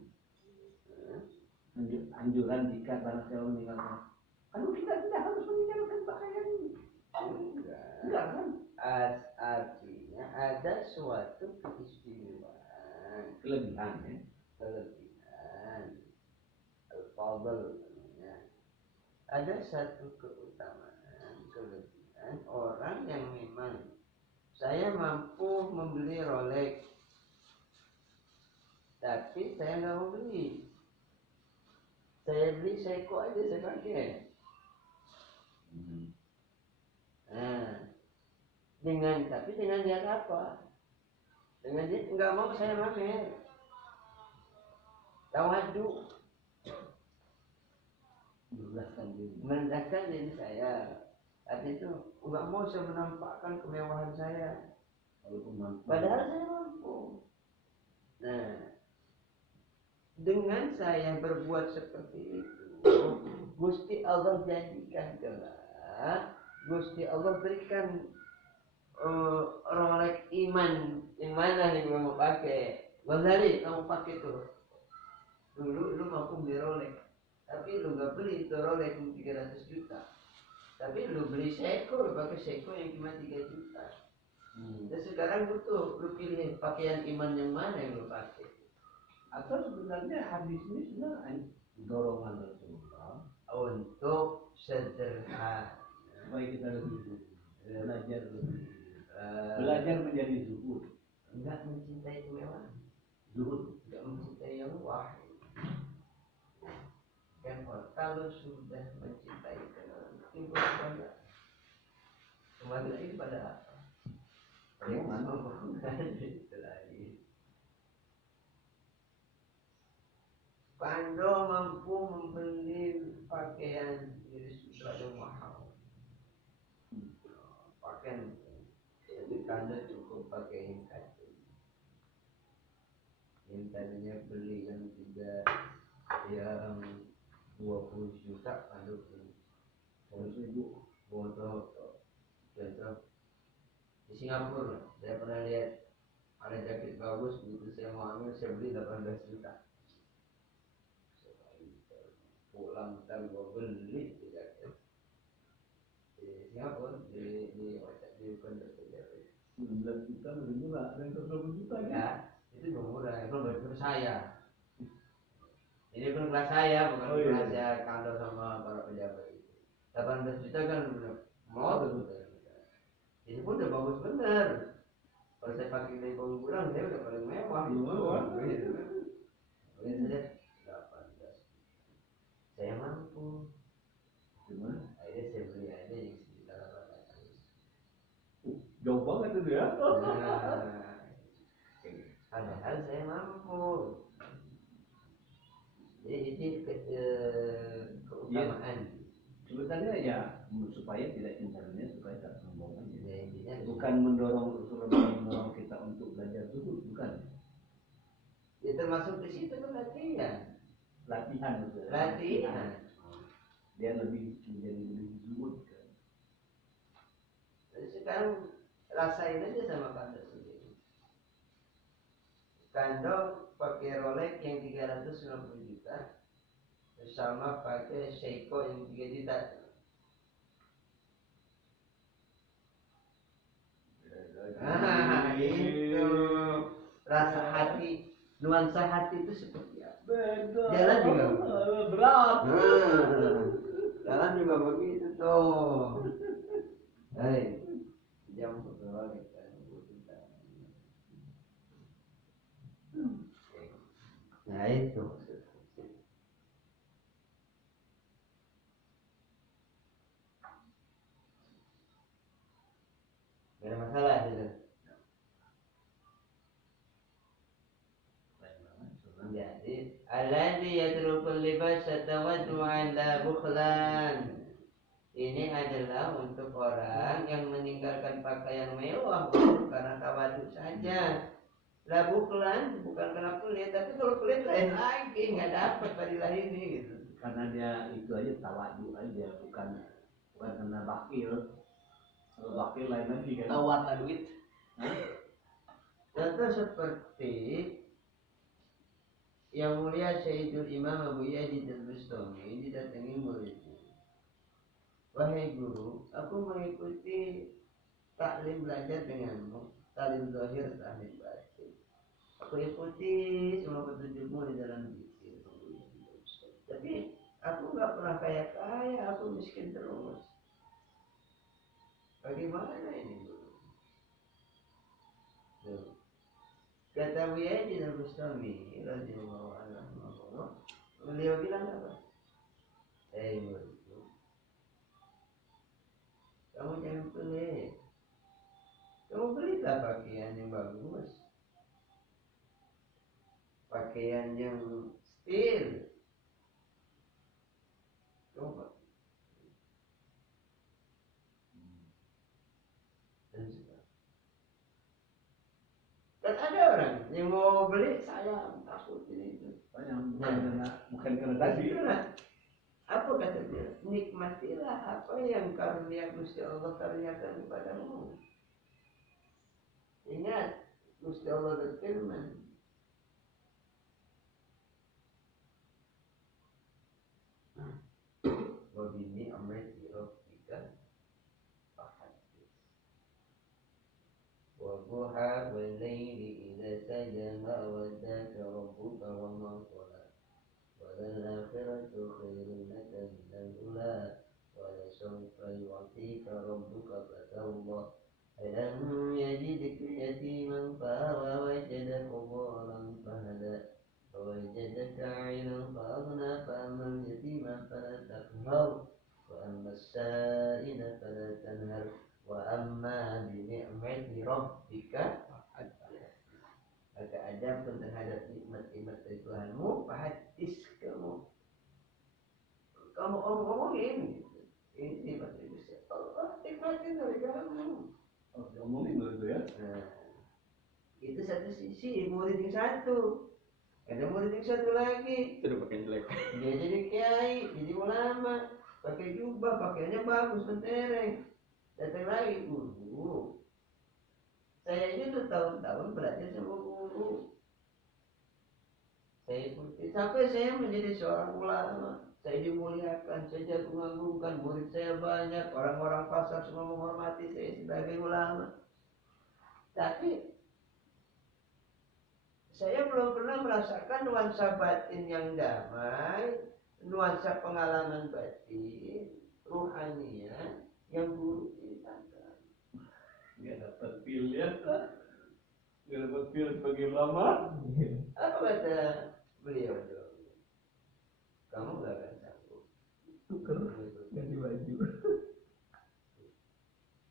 Anjuran jika barang siapa meninggalkan. Kan kita tidak harus meninggalkan pakaian ini. Enggak kan? artinya ada suatu keistimewaan, Kelebihan ya. kelebihan, al-fadl namanya. Ada satu keutamaan, kelebihan orang yang memang saya mampu membeli Rolex, tapi saya nggak mau beli. Saya beli Seiko aja saya pakai. Nah, tapi dengan dia apa? Dengan dia nggak mau saya pamer. Tawadu. Merendahkan diri saya. Artinya itu nggak mau saya menampakkan kemewahan saya. Padahal saya mampu. Nah, dengan saya berbuat seperti itu, Gusti Allah jadikan kelak, Gusti Allah berikan Rolex iman yang mana yang gue mau pakai? Ghazali, kamu pakai tuh. Dulu lu mampu beli Rolex, tapi lu nggak beli itu Rolex yang 300 juta. Tapi lu beli Seiko, lu pakai Seiko yang cuma 3 juta. Dan sekarang lu pilih pakaian iman yang mana yang lu pakai? Atau sebenarnya hadis ini sebenarnya dorongan Rasulullah Untuk sederhana, supaya kita lebih belajar menjadi zuhud, enggak mencintai kemewahan, zuhud. enggak mencintai yang wah. Kan kalau sudah mencintai kemewahan, timbul pada kembali lagi pada apa? Sombongan itu lagi. Pando mampu membeli pakaian jenis yang mahal. Pakaian jadi Pando cukup pakai yang kacau. Yang tadinya beli yang tidak yang 20 juta Pando beli 100.000. Contoh di Singapura saya pernah lihat ada jaket bagus begitu saya mau ambil saya beli 18 juta. Pulang dan gua beli jaket di Singapura di Pondok Gede 19 juta lebih murah dan 20 juta ya itu murah itu baru saya ini pun kelas saya bukan kelas saya kantor sama para pejabat itu 18 juta kan mau tuh ini pun udah bagus bener kalau saya pakai dari kurang saya udah paling mewah gitu kan saya mampu gimana? akhirnya saya beli aja yang sekitar 800. Jauh banget itu ya. Padahal saya mampu. Jadi ini keutamaan. Sebenarnya ya supaya tidak internet, supaya tak sombong aja. Ya, Bukan mendorong kita untuk belajar zuhud, bukan. Ya termasuk di situ kan latihan. Latihan. Dia lebih menjadi lebih zuhud kan. Jadi sekarang rasain aja sama Kando sendiri. Kando pakai Rolex yang 350 juta sama pakai Seiko yang 3 juta. Itu rasa hati, nuansa hati itu seperti apa? Jalan juga berat. Jalan juga begitu tuh. Hei, jam Rolex kan 2 juta. Nah itu. Gak ada masalah gitu. Jadi alladzi yatrukul libas tawaddu'an la bukhlan. Ini adalah untuk orang yang meninggalkan pakaian mewah karena tawaduk saja. La bukhlan bukan karena pelit, tapi kalau pelit lain lagi nggak dapat fadilah ini gitu. Karena dia itu aja tawaduk aja, bukan karena bakil. Kalau bakil lain lagi kan. Tawar duit. Contoh seperti yang mulia Sayyidul Imam Abu Yazid al-Bustami didatangi muridnya. Wahai guru, aku mengikuti taklim belajar denganmu, taklim zahir, taklim batin. Aku ikuti semua petunjukmu di dalam zikir. Tapi aku nggak pernah kaya, aku miskin terus. Bagaimana ini guru? Tuh. Kata Abu Yazid al-Bustami radhiyallahu anhu, beliau bilang apa? Muridku, kamu jangan pelit. Kamu belilah pakaian yang bagus, pakaian yang stil. Coba. Dan ada orang yang mau beli, saya takut ini itu. Bukan karena tadi. Apa kata dia? Nikmatilah apa yang karunia Gusti Allah karuniakan kepadamu. Ingat, Gusti Allah berfirman, wa bi ni'mati rabbika fahaddits. Wa duha wal layli idza saja ma waddaka rabbuka wa ma qala. Wa lal akhiratu khairun laka minal ula. Wa la sawfa yu'tika rabbuka fatarda. ألم يجدك يتيما فآوى ووجدك ضالا فهدى ووجدك عائلا فأغنى فأما اليتيم فلا تقهر وأما السائل فلا تنهر وأما بنعمة ربك maka adapun terhadap nikmat-nikmat dari Tuhanmu fahadis kamu ngomongin ini nikmat dari Allah, nikmatin dari kamu. Oh, diomongin dulu itu ya. Nah, itu satu sisi murid yang satu. Ada murid yang satu lagi. Sudah pakai jelek. Dia jadi kiai, jadi ulama, pakai jubah, pakaiannya bagus, mentereng. Datang lagi guru. Saya ini tuh tahun-tahun belajar sama guru. Saya ikuti sampai saya menjadi seorang ulama. Saya dimuliakan, saya diagung-agungkan, murid saya banyak, orang-orang pasar semua menghormati saya sebagai ulama. Tapi saya belum pernah merasakan nuansa batin yang damai, nuansa pengalaman batin, ruhaniah yang guru ceritakan. Nggak dapat pilihan, nggak dapat pilihan sebagai ulama. Apa kata beliau itu? Kamu nggak akan sanggup. Tuker ganti baju.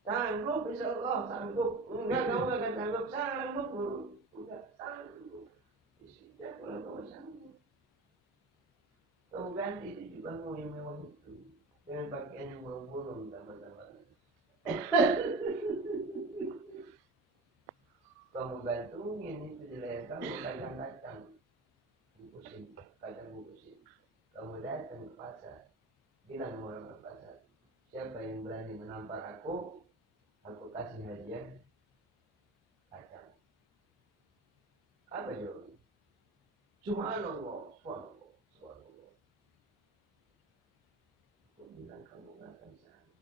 Sanggup, insya Allah sanggup. Enggak, kamu nggak akan sanggup. Sanggup, guru. Enggak sanggup. Sudah, kalau kamu sanggup, kamu ganti itu jubahmu yang mewah itu dengan pakaian yang bolong-bolong tambah-tambah. Kamu gantungin itu di leher kamu kacang-kacang bungkusin, kacang bungkusin. Kamu datang ke pasar, bilang sama orang ke pasar, siapa yang berani menampar aku kasih hadiah kacang. Apa jawabannya? Subhanallah, subhanallah, subhanallah. Aku bilang kamu gak akan sanggup.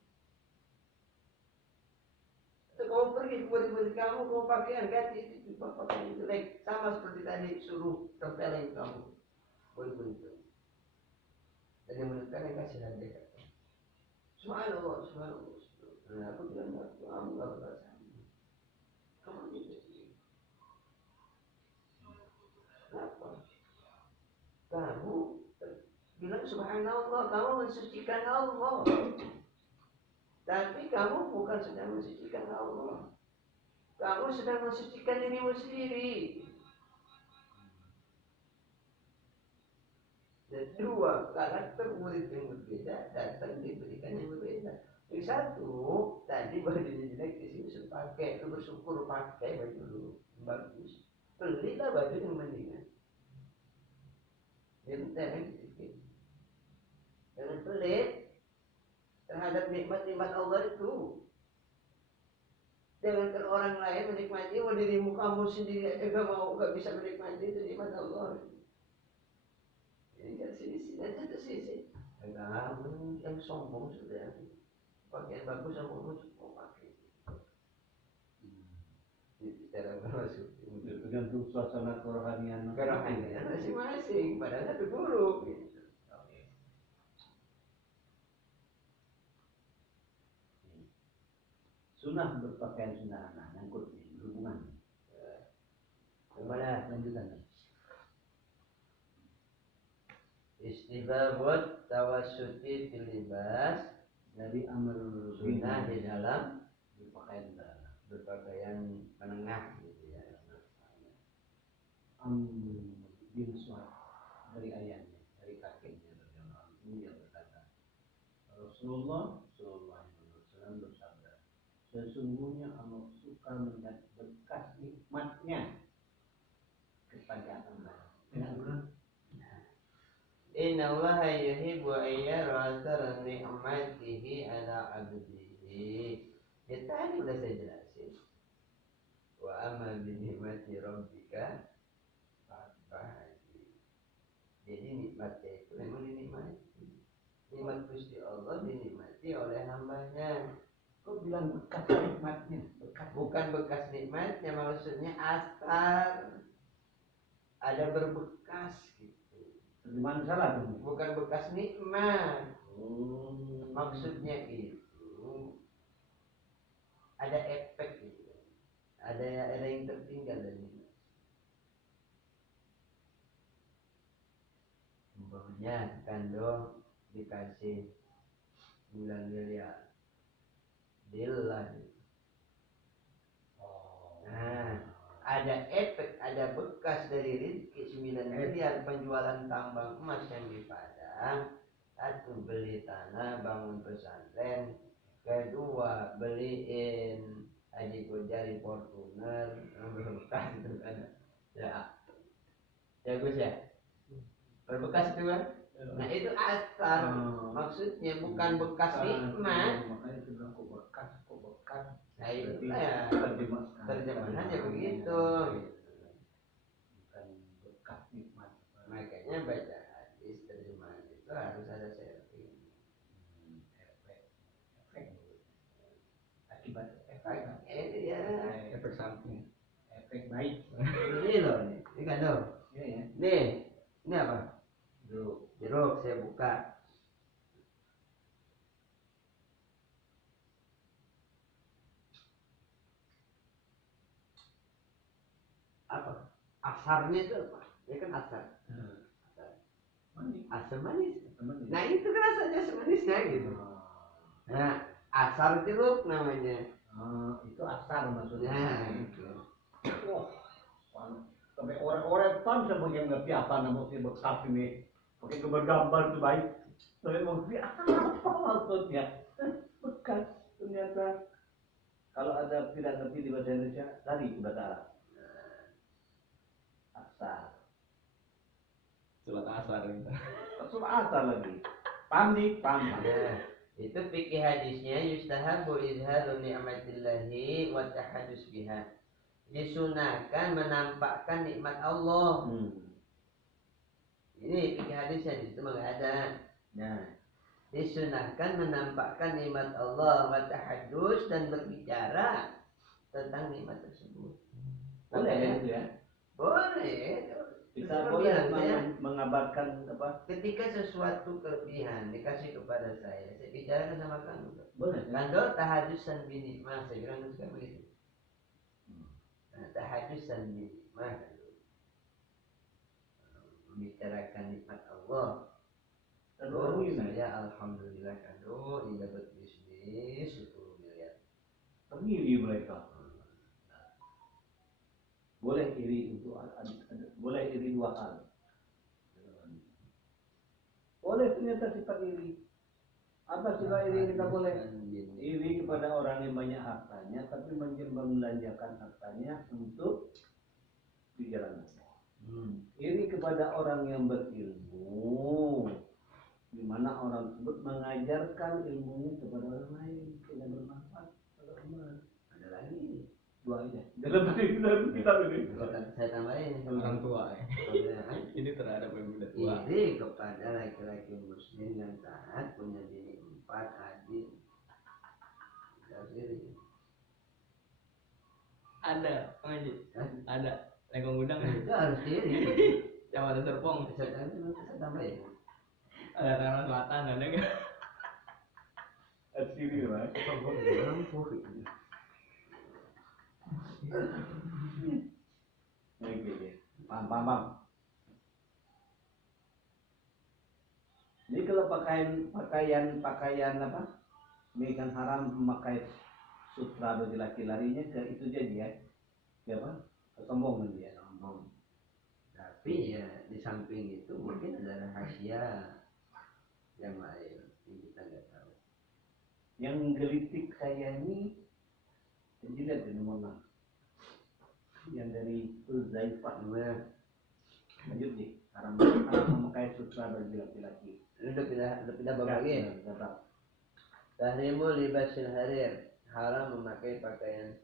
Kamu pergi ke murid-murid kamu pakaian ganti itu, pakaian jelek sama seperti tadi suruh tempeleng kamu murid-murid itu. Dan yang menekan yang kasih hadiah kata, subhanallah, subhanallah. Nah, aku bilang kamu gak bakal sanggup. Kamu gitu. Kenapa? Kamu bilang subhanallah, kamu mensucikan Allah. Tapi kamu bukan sedang mensucikan Allah. Kamu sedang mensucikan dirimu sendiri. Dan dua karakter murid yang berbeda datang diberikan yang berbeda. Yang satu tadi bajunya jelek, di sini suruh pakai, lu bersyukur pakai baju lu bagus. Belilah baju yang mendingan. Yang penting sedikit. Jangan pelit terhadap nikmat-nikmat Allah itu. Jangankan orang lain menikmati, dirimu kamu sendiri aja gak bisa menikmati itu nikmat Allah. Ini kan sisi, dan satu sisi. Kamu yang sombong sudah. Pakaian bagus sama kamu mau pakai. Secara masuk. Tergantung suasana kerohanian. Kerohanian masing-masing, padahal itu buruk. Gitu. Sunnah berpakaian sunnah anak nyangkut nih berhubungan. Kemana Lanjutan. Istibabut tawassuti fil libas, Dari amr sunnah di dalam berpakaian menengah gitu ya. bin Suhaib dari ayahnya, dari kakeknya dia berkata, Rasulullah Shallallahu Alaihi Wasallam bersabda, sesungguhnya Allah suka melihat bekas nikmatnya kepada hamba. Inna Allah yuhibbu ayyara athara ni'matihi ala abdihi. Ya tadi udah saya jelasin. Wa amma bi ni'mati rabbika fahaddits. Jadi nikmatnya itu memang dinikmati. Nikmat Gusti Allah dinikmati oleh hambanya. Kok bilang bekas nikmatnya? Bekas. Bukan bekas nikmatnya, maksudnya asar. Ada berbekas gitu. Gimana salah tuh? Bukan bekas nikmat. Oh. Maksudnya itu ada efek gitu. Ada yang tertinggal dari nikmat. Umpamanya kandung dikasih 9 miliar. Deal lah. Nah, ada efek, ada bekas dari rezeki 9 miliar penjualan tambang emas yang di Padang. Satu, beli tanah, bangun pesantren. Kedua, beliin Haji Gojari Fortuner. Berbekas itu kan. Ya, Gus ya. Berbekas itu kan. Nah itu asar. Maksudnya bukan bekas nikmat. Makanya itu bilang kok bekas. Nah itu ya terjemahannya begitu. Bukan bekas nikmat. Makanya baca hadis terjemahan itu harus ada saving. Efek. Akibat efek. Ya. Efek samping. Efek baik. Ini loh nih. Ini kan loh. Iya ya. Nih. Ini apa? Jeruk saya buka. Apa? Asarnya itu apa? Ya kan asar. Asar. Asam manis. Nah itu kan rasanya asam manisnya gitu. Nah asar jeruk namanya. Itu asar maksudnya. Nah itu. Wah, sampai orang-orang pan saya bagian ngerti apa namanya bekas ini. Pakai gambar itu baik. Saya mengerti apa maksudnya. Bekas ternyata. Kalau ada tidak ngerti di bahasa Indonesia, tadi ke bahasa Arab. Asar. Surat asar itu. Surat asar lagi. Panik. Nah, itu fikih hadisnya yustahabu izharu ni'matillahi wa tahadus biha. Disunahkan menampakkan nikmat Allah. Ini fikih hadisnya di situ enggak ada. Nah, disunahkan menampakkan nikmat Allah wa tahadus dan berbicara tentang nikmat tersebut. Boleh ya itu ya? Boleh. Kita boleh mengabarkan apa? Ketika sesuatu kelebihan dikasih kepada saya bicarakan sama kamu. Boleh. Kando tahadusan binikmah, saya kira suka begitu. Tahadusan binikmah, membicarakan nikmat Allah. Oh, saya alhamdulillah kado ini dapat bisnis 10 miliar. Iri mereka. Boleh iri untuk boleh iri dua hal. Boleh ternyata sifat iri. Apa sifat iri kita boleh? Iri kepada orang yang banyak hartanya, tapi membelanjakan hartanya untuk di jalan Allah. Iri kepada orang yang berilmu, di mana orang tersebut mengajarkan ilmunya kepada orang lain, tidak bermanfaat pada orang. Ada lagi. Dua aja. Dalam kita ini. Saya tambahin Orang tua ya. Ini terhadap yang udah tua. Iri kepada laki-laki muslim yang taat, punya bini 4 adik. Ada, Ngaji. Ada. Lekong gudang. Itu harus iri. Jawatan Serpong. Saya tambahin. Ada Tangerang Selatan, ada nggak? Asli lah. Oke. Paham. Jadi kalau pakaian apa? Ini kan haram memakai sutra bagi laki-larinya ke itu jadi ya. Siapa? Kesombongan dia. Tapi ya di samping itu mungkin ada rahasia yang lain yang kita nggak tahu. Yang gelitik saya ini dilihat di nomor 6 yang dari Zaifah lanjut nih haram memakai sutra bagi laki-laki. Udah pindah bab lagi. Tahrimul libasil harir, haram memakai pakaian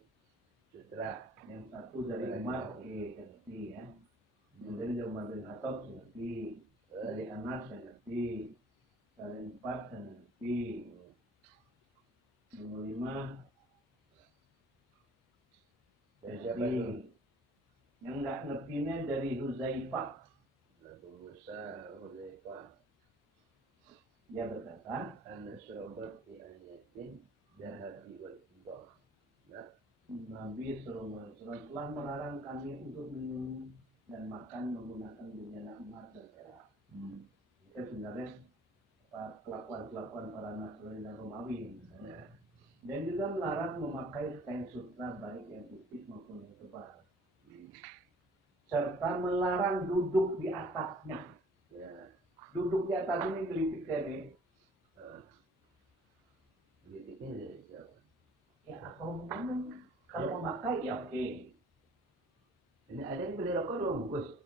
Sutra. Yang satu dari Umar, oke, saya ngerti ya. Yang dari Umar bin Khattab saya ngerti. Dari Anas saya ngerti. Dari 4 saya ngerti. Nomor 5 saya Siapa ngerti. tuh? Yang nggak ngertinya dari Huzaifah. Nabi Musa, Hudzaifah, Dia berkata, Anas syu'bat di ayatin dahabi wal fiddah. Nabi SAW telah melarang kami untuk minum dan makan menggunakan bejana emas dan perak. Itu sebenarnya kelakuan-kelakuan para Nasrani dan Romawi. Ya. Dan juga melarang memakai kain sutra baik yang tipis maupun yang tebal. Serta melarang duduk di atasnya. Ya. Duduk di atas ini gelitik saya nih. Gelitiknya dari siapa? Ya apa hubungannya? Kalau memakai ya oke. Ini ada yang beli rokok 2 bungkus.